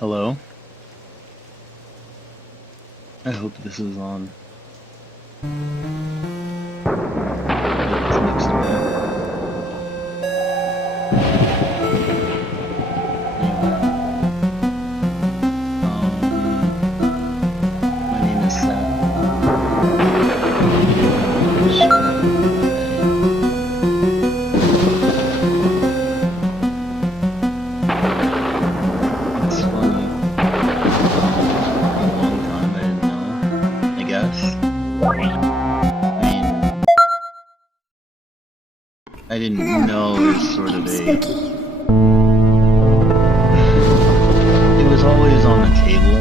Hello? I hope this is on. It's next to me. My name is Seth. It's funny. For a long time I didn't know, I guess. I didn't know it was sort of it was always on the table.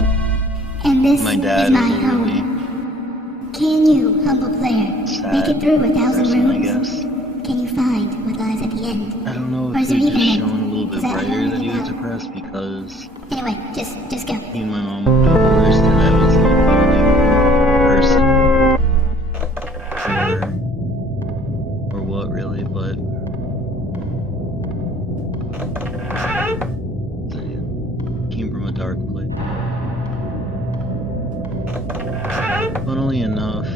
And this My dad is my was a really home. Can you, humble player, make it through 1,000 person, rooms? I guess. Can you find what lies at the end? I don't know Or if is there they're just even showing a little bit Is that brighter that he was anything depressed because Anyway, just go. me and my mom were divorced and I was like the only person or what really, but it came from a dark place. Funnily enough,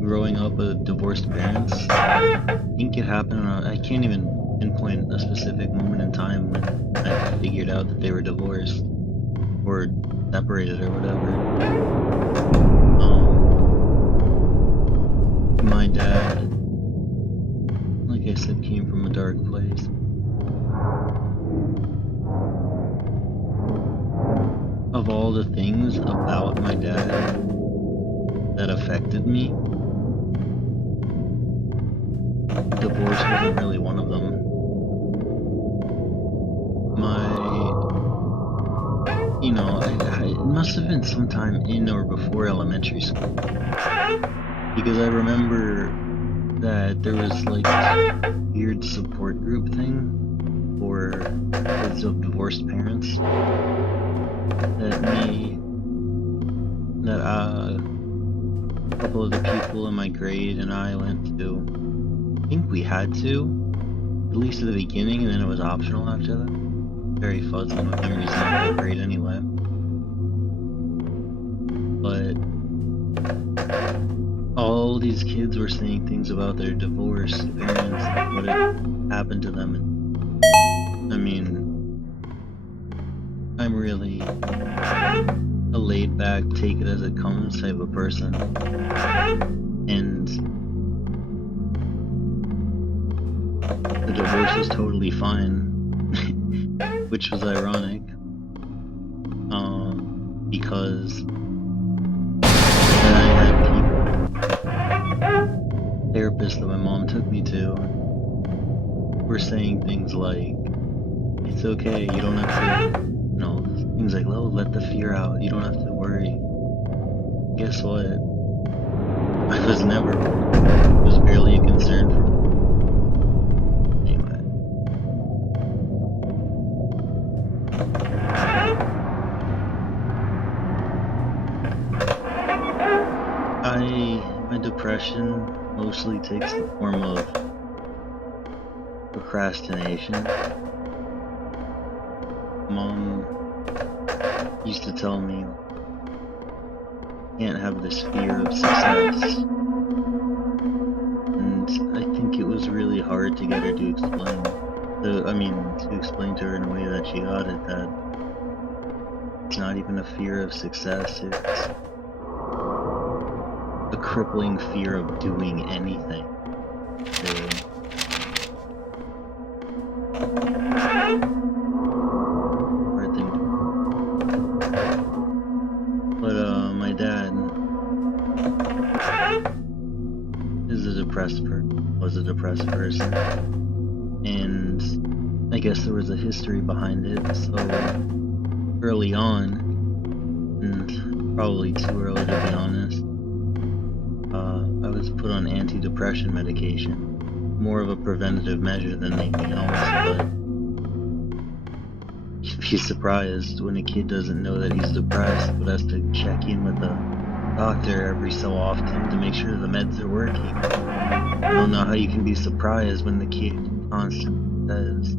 growing up with divorced parents, I think it happened I can't even pinpoint a specific moment in time when I figured out that they were divorced or separated or whatever. My dad, like I said, came from a dark place. Of all the things about my dad that affected me, divorce wasn't really one of them. It must have been sometime in or before elementary school. Because I remember that there was like this weird support group thing for kids of divorced parents that a couple of the people in my grade and I went to. I think we had to, at least at the beginning, and then it was optional after that. Very fuzzy, my memory's not that great anyway. But all these kids were saying things about their divorced parents and what had happened to them. And, I mean, I'm really a laid-back, take-it-as-it-comes type of person. And the divorce was totally fine, which was ironic, because then I had therapists that my mom took me to were saying things like, it's okay, you don't have to, things like, oh, let the fear out, you don't have to worry. Guess what? I was barely a concern for me. Anyway. My depression mostly takes the form of procrastination. Mom used to tell me, you can't have this fear of success. And I think it was really hard to get her to explain. To explain to her in a way that she got it, that it's not even a fear of success, it's a crippling fear of doing anything. But my dad was a depressed person, and I guess there was a history behind it, so early on, and probably too early to be honest, I was put on antidepressant medication, more of a preventative measure than anything else, but you'd be surprised when a kid doesn't know that he's depressed, but has to check in with a doctor every so often to make sure the meds are working. I don't know how you can be surprised when the kid constantly says,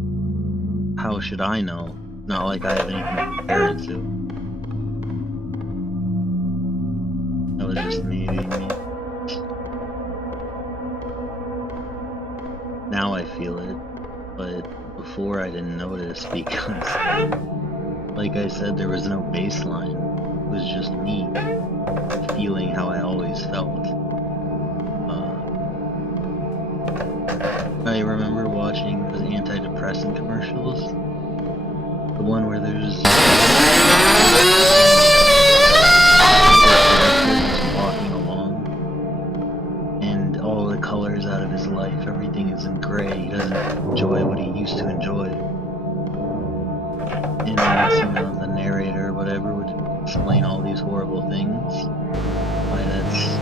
how should I know? Not like I have anything to compare it to. That was just me being me. Now I feel it, but before I didn't notice because, like I said, there was no baseline. It was just me feeling how I always felt. I remember watching those antidepressant commercials. The one where there's just walking along and all the colors out of his life, everything is in gray. He doesn't enjoy what he used to enjoy. And it's, you know, the narrator or whatever would explain all these horrible things. Why that's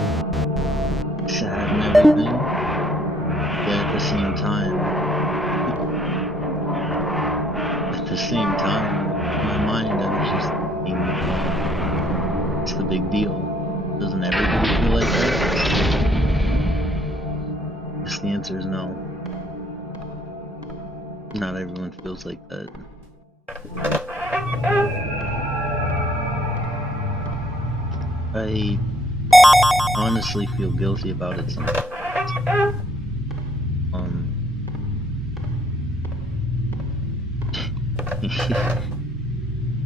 sad and everything. Yet at the same time, in my mind, I was just thinking, it's the big deal. Doesn't everybody feel like that? I guess the answer is no. Not everyone feels like that. I honestly feel guilty about it sometimes.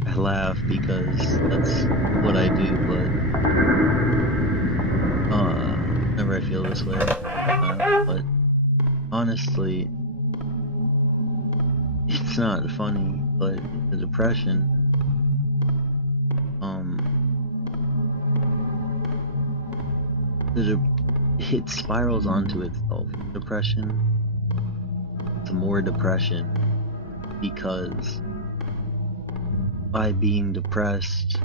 I laugh because that's what I do, but whenever I feel this way, but honestly, it's not funny, but the depression, it spirals onto itself. Depression, it's more depression, because by being depressed,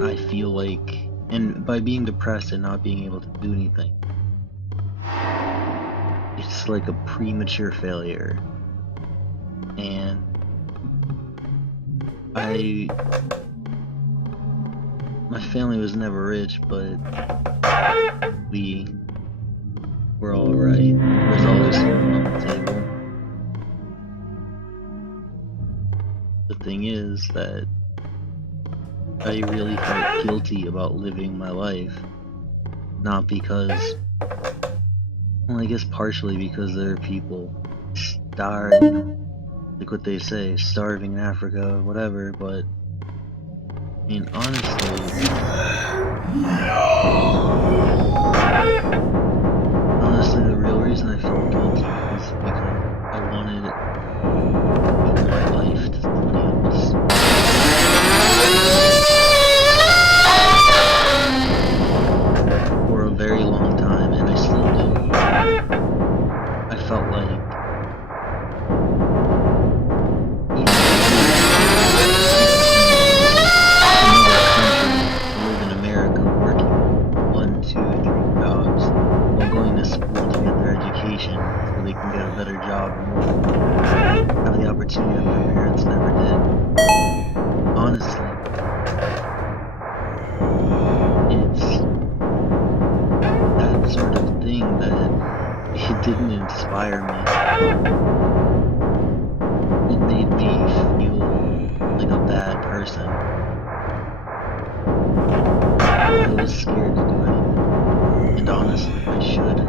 I feel like, and by being depressed and not being able to do anything, it's like a premature failure. And my family was never rich, but we were alright. There was always food on the table. The thing is that I really felt guilty about living my life. Not because, well, I guess partially because there are people starving, like what they say, starving in Africa, whatever, but I mean, honestly, the real reason I felt guilty was because I wanted my life to somebody else. For a very long time, and I still do. I felt like so they can get a better job and have the opportunity that their parents never did. Honestly, it's that sort of thing that it didn't inspire me. It made me feel like a bad person. I was scared to do anything, and honestly, I should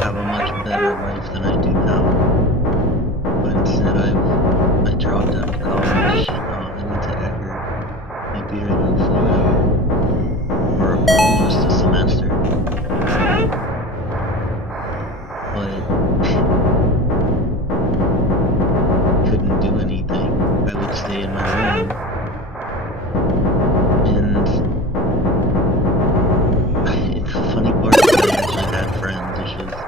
have a much better life than I do now. But instead I dropped out of college. I went to Eckerd, St. Petersburg, Florida, for almost a semester. But couldn't do anything. I would stay in my room. And the funny part is I actually had friends. It's just,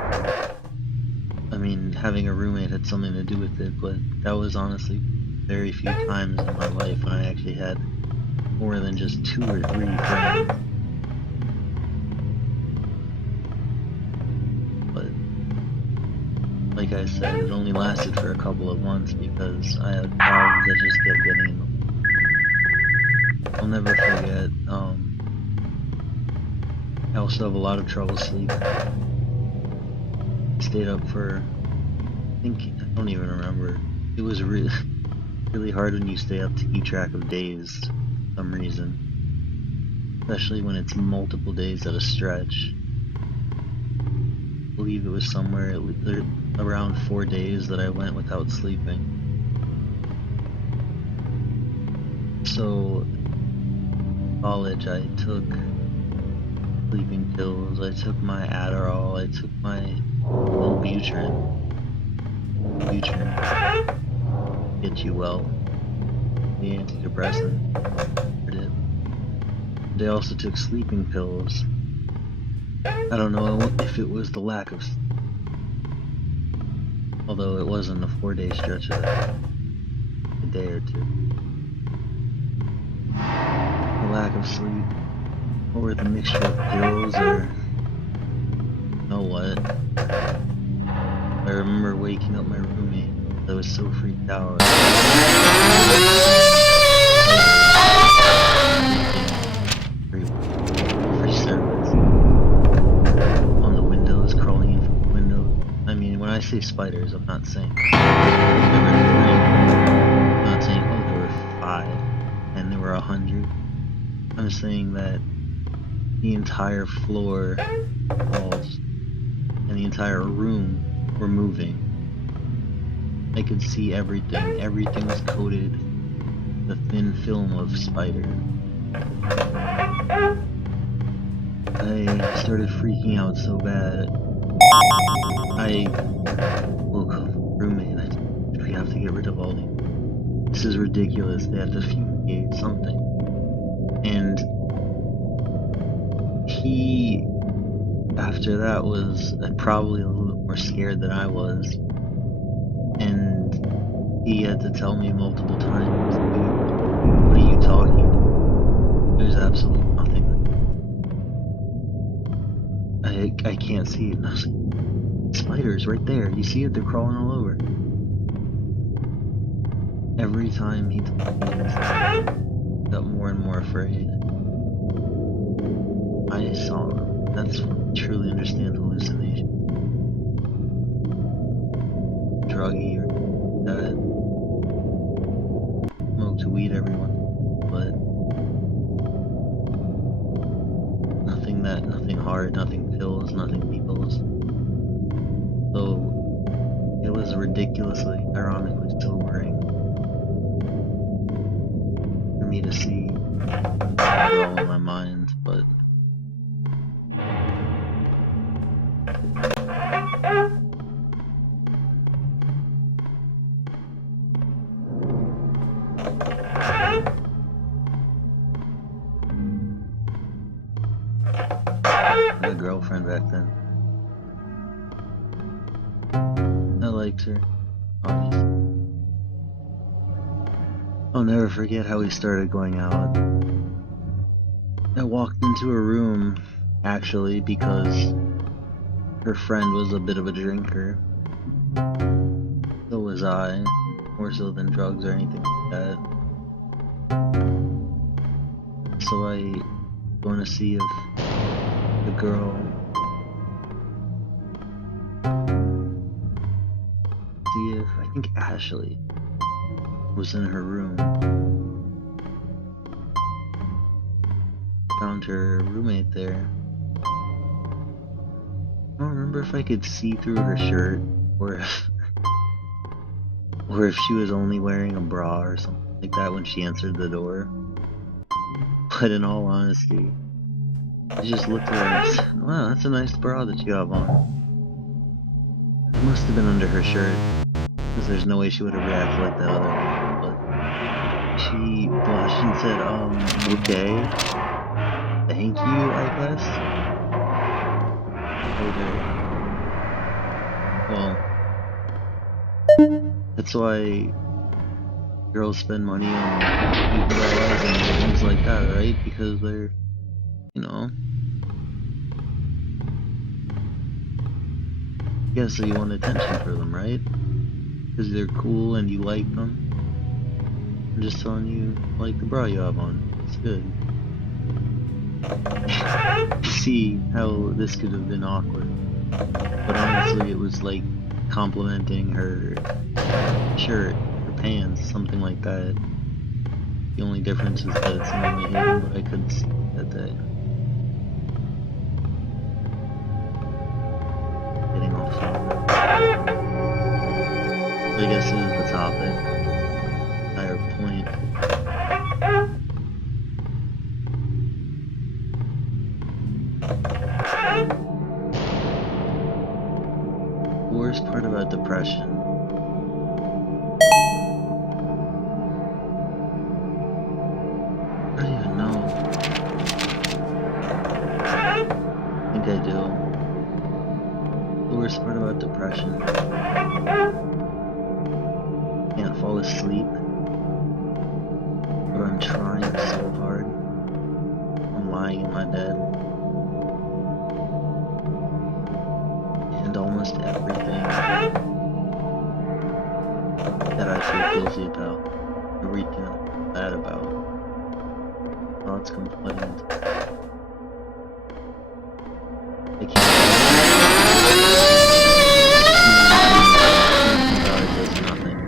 I mean, having a roommate had something to do with it, but that was honestly very few times in my life when I actually had more than just 2 or 3 friends. But, like I said, it only lasted for a couple of months because I had problems that just kept getting in the way. I'll never forget, I also have a lot of trouble sleeping. I stayed up for, I don't even remember, it was really hard when you stay up to keep track of days for some reason. Especially when it's multiple days at a stretch. I believe it was somewhere around 4 days that I went without sleeping. So, college, I took sleeping pills, I took my Adderall, I took my Wellbutrin. Get you well. The antidepressant. They also took sleeping pills. I don't know if it was the lack of, although it wasn't a 4-day stretch of a day or two. The lack of sleep, or the mixture of pills, or you know what? I remember waking up my roommate. I was so freaked out. Free service on the windows, crawling in from the window. I mean, when I say spiders, I'm not saying there were 3. I'm not saying, oh, there were 5 and there were 100. I'm saying that the entire floor, walls, and the entire room were moving. I could see everything. Everything was coated with a thin film of spider. I started freaking out so bad. I woke up roommate. We have to get rid of all these. This is ridiculous. They have to fumigate something. And he, after that, was probably a little bit more scared than I was. And he had to tell me multiple times, dude, what are you talking about? There's absolutely nothing. I can't see it. And I was like, spiders right there. You see it? They're crawling all over. Every time he told me this, I got more and more afraid. I saw them. That's when I truly understand hallucination. Druggy or that. Smoked weed, everyone. But nothing hard, nothing pills, nothing needles. So it was ridiculously, ironically sobering for me to see all in my mind, but I had a girlfriend back then. I liked her, obviously. I'll never forget how we started going out. I walked into a room, actually, because her friend was a bit of a drinker. So was I, more so than drugs or anything like that. So I going to see if the girl, I think Ashley was in her room. Found her roommate there. I don't remember if I could see through her shirt, or if she was only wearing a bra or something like that when she answered the door. But in all honesty, I just looked at her and said, wow, that's a nice bra that you have on. It must have been under her shirt, because there's no way she would have reacted like that otherwise. But she blushed and said, okay. Thank you, I guess. Well, that's why girls spend money on umbrellas and things like that, right? Because they're, you know, yeah, so you want attention for them, right? Because they're cool and you like them. I'm just telling you, I like the bra you have on. It's good. See how this could have been awkward. But honestly, it was like complimenting her shirt, her pants, something like that. The only difference is that it's only him, but I couldn't see that day. Getting off topic. I guess it is the topic. Entire point. The worst part about depression I don't even know. I think I do. The worst part about depression, can't fall asleep, but I'm trying so hard. I'm lying in my bed, and almost everything that I feel guilty about, everything I feel bad about, thoughts come flooding into me. I can't about it does nothing.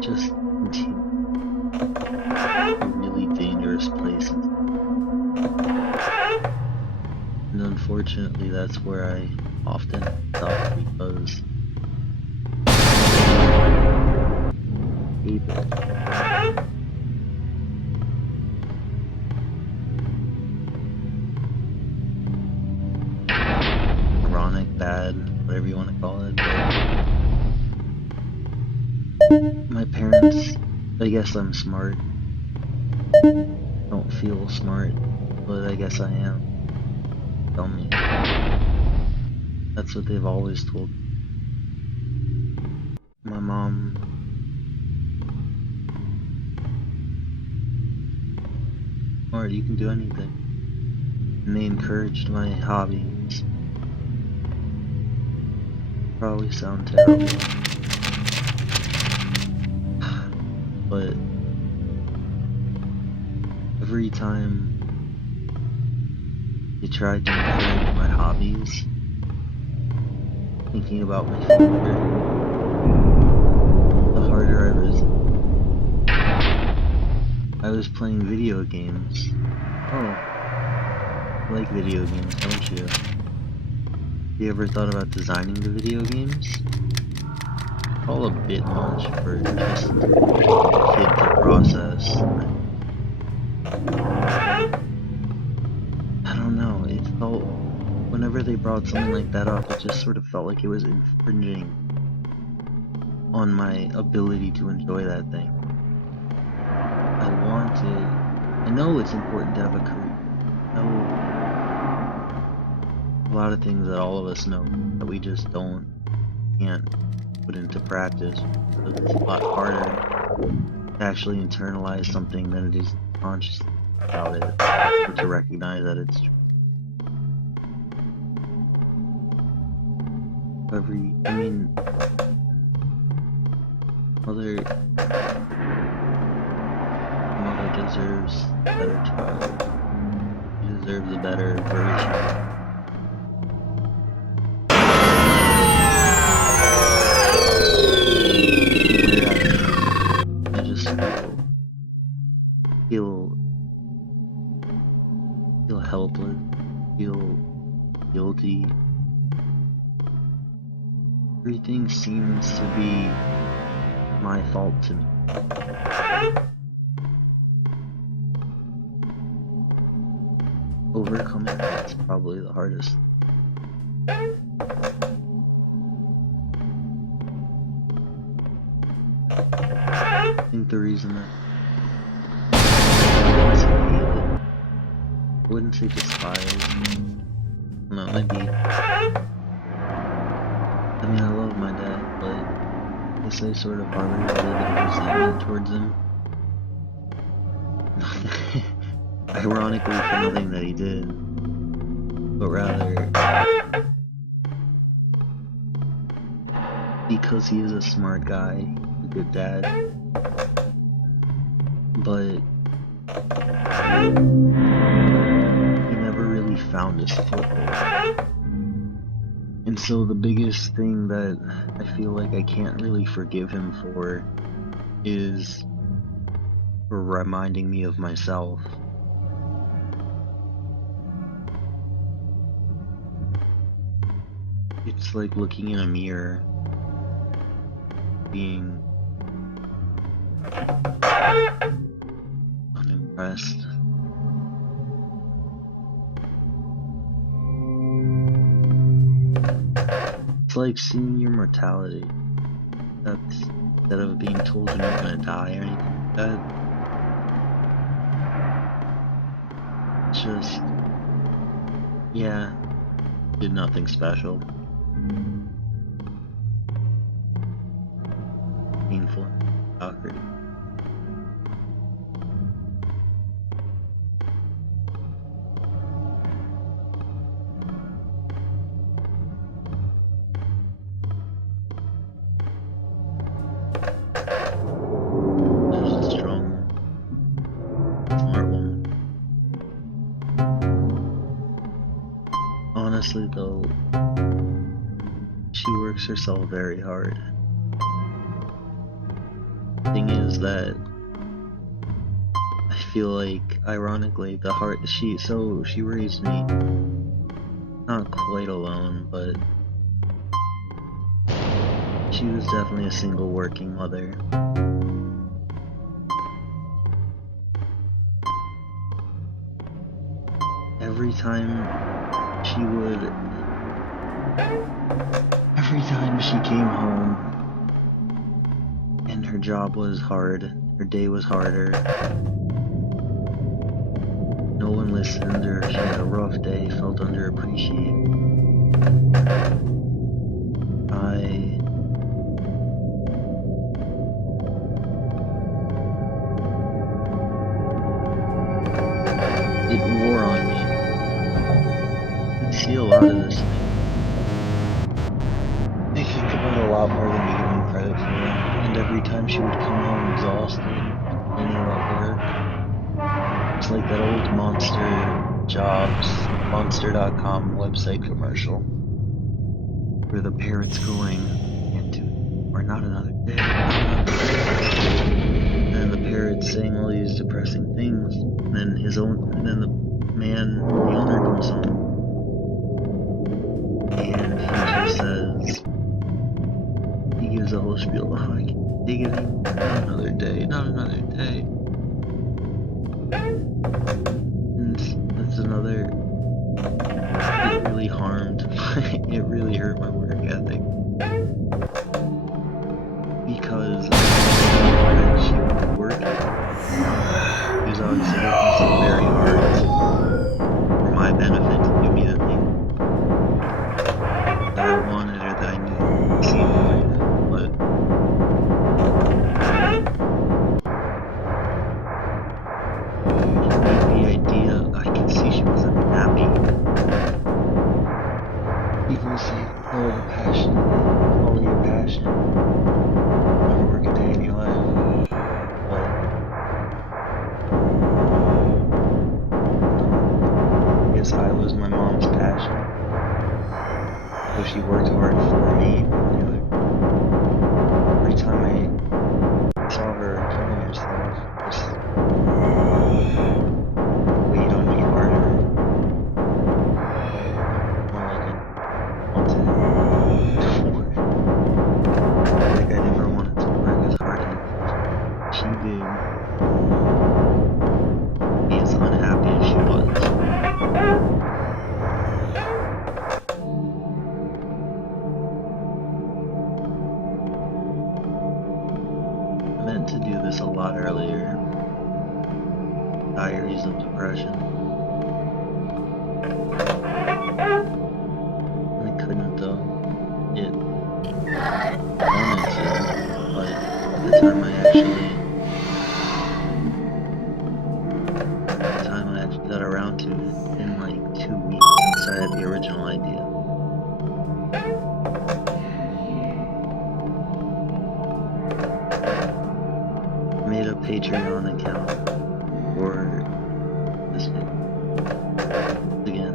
Just continue a really dangerous place. And unfortunately that's where I often stop because hate it. Ironic, bad, whatever you want to call it, but my parents, I guess I'm smart. Don't feel smart, but I guess I am. Tell me. That's what they've always told me. My mom, smart, you can do anything. And they encouraged my hobbies. Probably sound terrible. But every time they tried to encourage my hobbies, thinking about my future, the harder I was. I was playing video games. Oh, I like video games, don't you? You ever thought about designing the video games? It's all a bit much for just a kid to process. I don't know, it felt, whenever they brought something like that up, it just sort of felt like it was infringing on my ability to enjoy that thing. I know it's important to have a career. I know a lot of things that all of us know that we just can't put into practice. So it's a lot harder to actually internalize something than it is conscious about it, or to recognize that it's true. Mother deserves a better child. She deserves a better version. I just feel helpless, feel guilty. Everything seems to be my fault to me. Overcoming that's probably the hardest. I think the reason that I wouldn't say despise. No, it might be. I mean, I love my dad, but I guess I sort of harbor a little bit of resentment towards him. Ironically, for nothing that he did, but rather because he is a smart guy, a good dad. But he never really found found his foothold. And so the biggest thing that I feel like I can't really forgive him for is for reminding me of myself. It's like looking in a mirror, being unimpressed. It's like seeing your mortality. That's instead of being told you're not gonna die or anything like that. It's just, yeah, did nothing special. Painful, awkward. There's a strong, smart woman. Honestly though, she works herself very hard. Thing is that I feel like, ironically, she raised me not quite alone, but she was definitely a single working mother. Every time she came home and her job was hard, her day was harder, no one listened, or she had a rough day, felt underappreciated, it wore on me. I see a lot of this thing. I think about a lot more than we give me credit for, and every time she would come home exhausted, complaining about work, it's like that old Monster.com website commercial, where the parrot's going into, or not another day, and the parrot's saying all these depressing things, and then the owner comes home, and he just says, he gives a whole spiel, oh, I can't dig it anymore, not another day, not another day. And that's another, it really harmed, it really hurt my work ethic. Because she was working, because obviously working so very hard for my benefit to do me the thing that I wanted or that I knew seemed right. But the idea, I could see she wasn't happy. People say, follow the passion, follow your passion. Never work a day in your life. But I guess I was my mom's passion. So she worked hard for me. Every time I saw her killing herself, just weighed on me harder. More like I wanted to work. Like I never wanted to work as hard as she did. Be as unhappy as she was. I meant to do this a lot earlier. Diaries of Depression. I couldn't though. It wanted to, but by the time I actually got around to it, in like 2 weeks since I had the original idea. I made a Patreon account for this video. Again,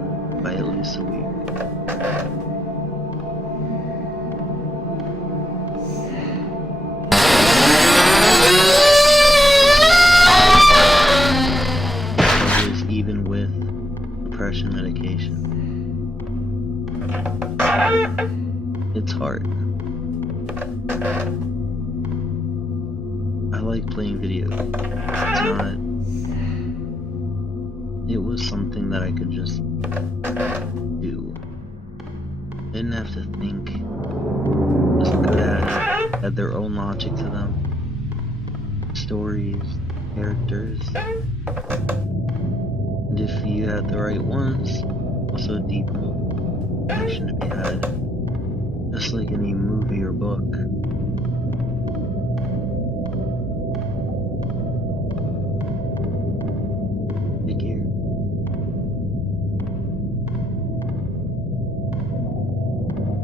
It's hard. I like playing video games. It's not... It was something that I could just do. I didn't have to think. Just good at it. Had their own logic to them. Stories, characters. And if you had the right ones, also deep connection to be had. Just like any movie or book. Figure.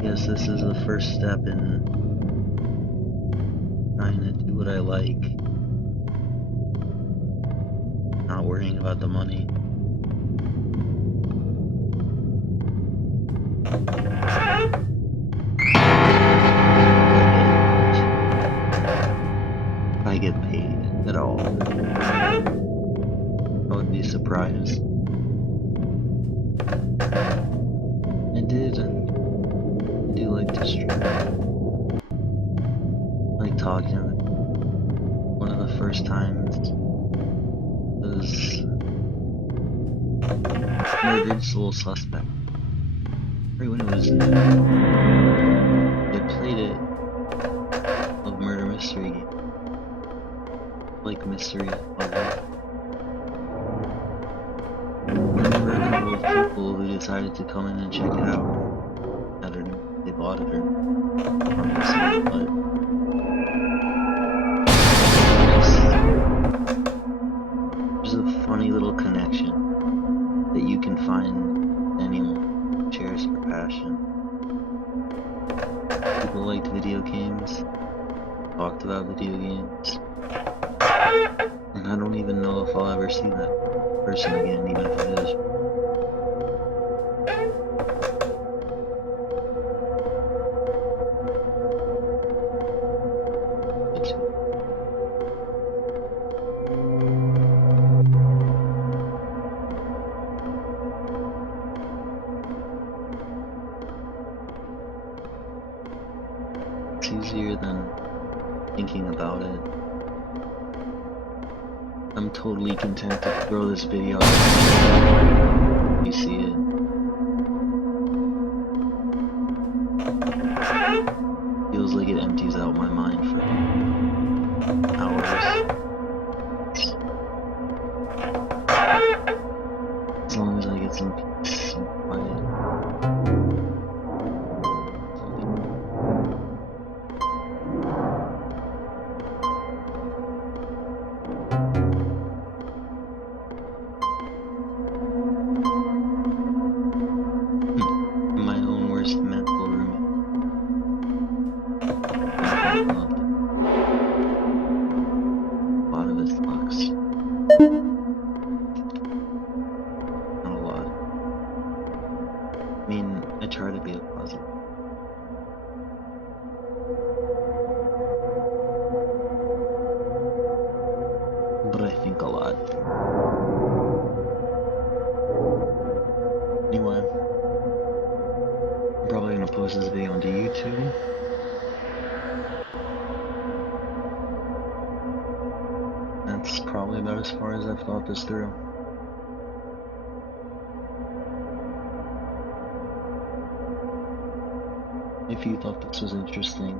Yes, this is the first step in trying to do what I like. Not worrying about the money. If I get paid at all, I would be surprised. I do like to stream. I like talking. One of the first times was Murdered Soul Suspect. Right when it was new. They played it of murder mystery game. Like mystery puzzle. And there were a couple of people who decided to come in and check it out. I don't know if they bought it or obviously, but there's a funny little connection that you can find in anyone who shares your passion. People liked video games, talked about video games, and I don't even know if I'll ever see that person again, even if it is. It's easier than thinking about it. I'm totally content to throw this video out. You see it. Feels like it empties out my mind for hours. As long as I get some peace and quiet. My own worst mental roommate. A lot of it sucks. Not a lot. I mean, I try to be a positive. But I think a lot. Anyway, I'm probably gonna post this video onto YouTube. That's probably about as far as I've thought this through. If you thought this was interesting,